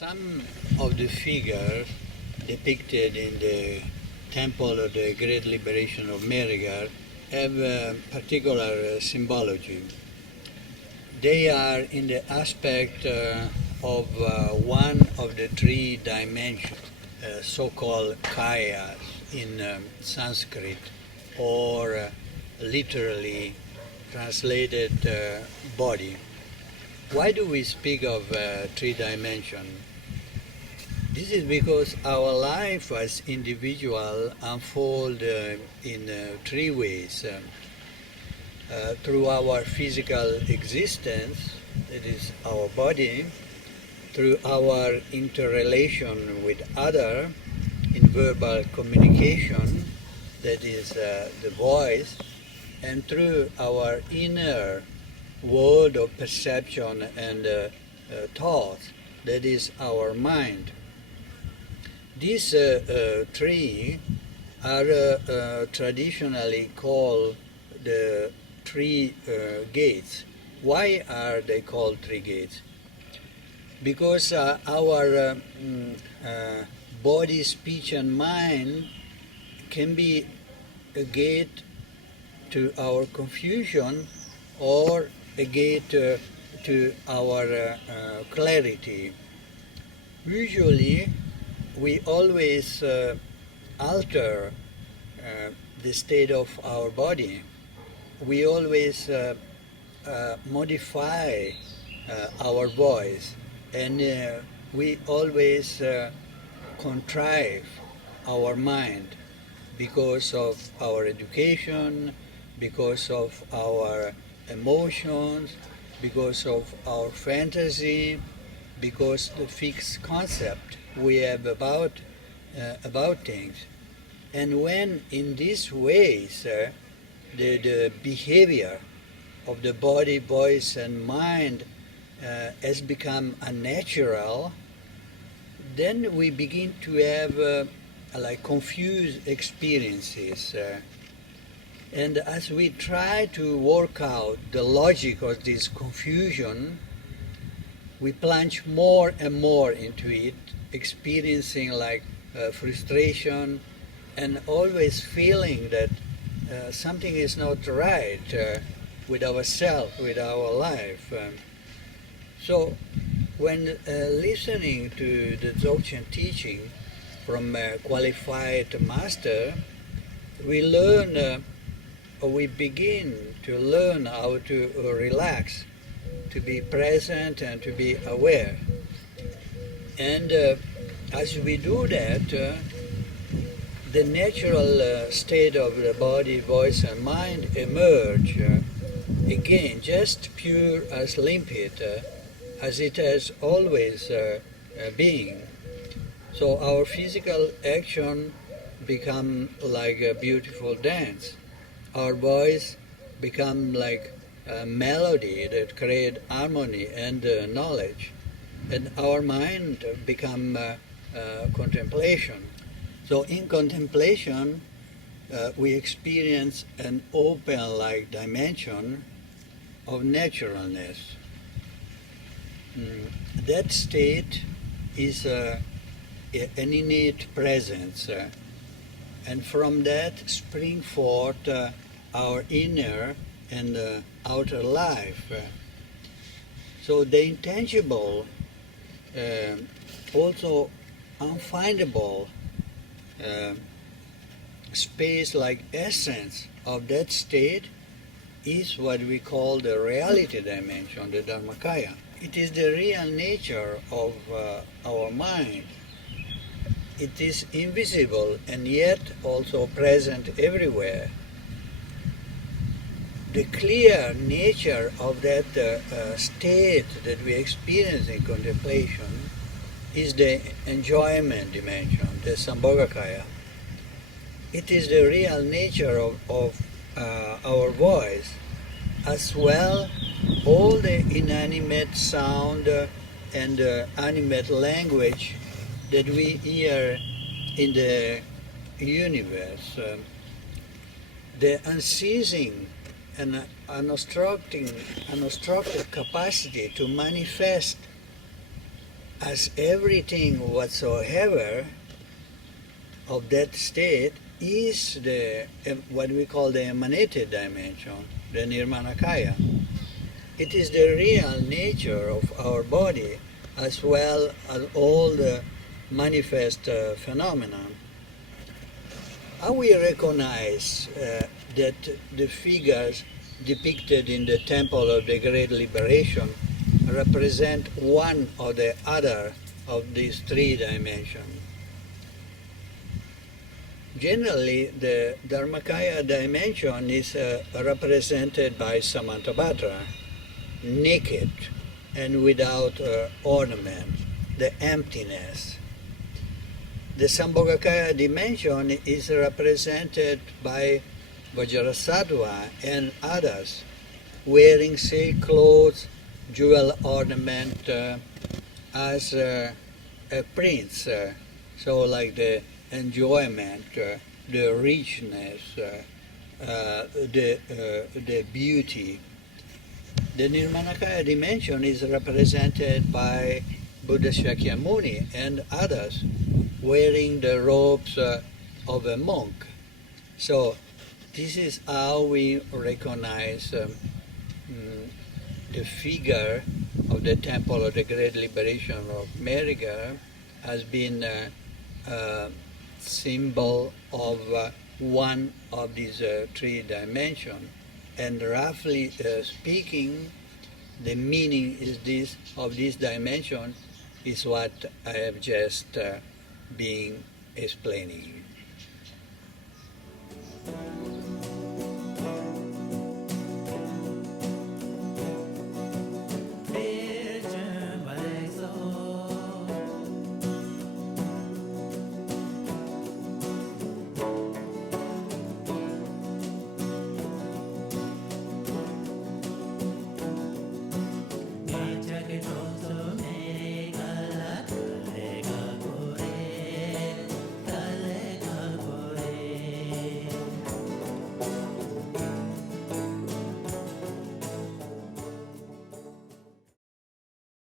Some of the figures depicted in the temple of the Great Liberation of Merigar have a particular symbology. They are in the aspect of one of the three dimensions, so-called kayas in Sanskrit, or literally translated body. Why do we speak of three dimension? This is because our life as individual unfold in three ways. Through our physical existence, that is our body, through our interrelation with other in verbal communication, that is the voice, and through our inner world of perception and thought, that is our mind. These three are traditionally called the three gates. Why are they called three gates? Because our body, speech and mind can be a gate to our confusion or a gate to our clarity. Usually we always alter the state of our body. We always modify our voice, and we always contrive our mind because of our education, because of our emotions, because of our fantasy, because the fixed concept we have about things. And when in these ways the behavior of the body, voice and mind has become unnatural, then we begin to have like confused experiences. And as we try to work out the logic of this confusion, we plunge more and more into it, experiencing like frustration and always feeling that something is not right with ourselves, with our life. So when listening to the Dzogchen teaching from a qualified master, we learn or we begin to learn how to relax, to be present and to be aware. And as we do that, the natural state of the body, voice and mind emerge again, just pure as limpid as it has always been. So our physical action become like a beautiful dance. Our voice become like a melody that create harmony and knowledge. And our mind become contemplation. So in contemplation, we experience an open-like dimension of naturalness. That state is an innate presence, and from that spring forth our inner and outer life. So the intangible, also unfindable space like essence of that state is what we call the reality dimension, the Dharmakaya. It is the real nature of our mind. It is invisible and yet also present everywhere. The clear nature of that state that we experience in contemplation is the enjoyment dimension, the Sambhogakaya. It is the real nature of our voice, as well all the inanimate sound and animate language that we hear in the universe. The unceasing and unobstructed capacity to manifest as everything whatsoever of that state is the what we call the emanated dimension, the Nirmanakaya. It is the real nature of our body as well as all the manifest phenomena. How we recognize that the figures depicted in the Temple of the Great Liberation represent one or the other of these three dimensions? Generally, the Dharmakaya dimension is represented by Samantabhadra, naked and without ornament, the emptiness. The Sambhogakaya dimension is represented by Vajrasattva and others, wearing silk clothes, jewel ornament, as a prince. So like the enjoyment, the richness, the beauty. The Nirmanakaya dimension is represented by Buddha Shakyamuni and others wearing the robes of a monk. So this is how we recognize the figure of the Temple of the Great Liberation of Merigar as being a symbol of one of these three dimensions. And roughly speaking, the meaning is this of this dimension is what I have just been explaining.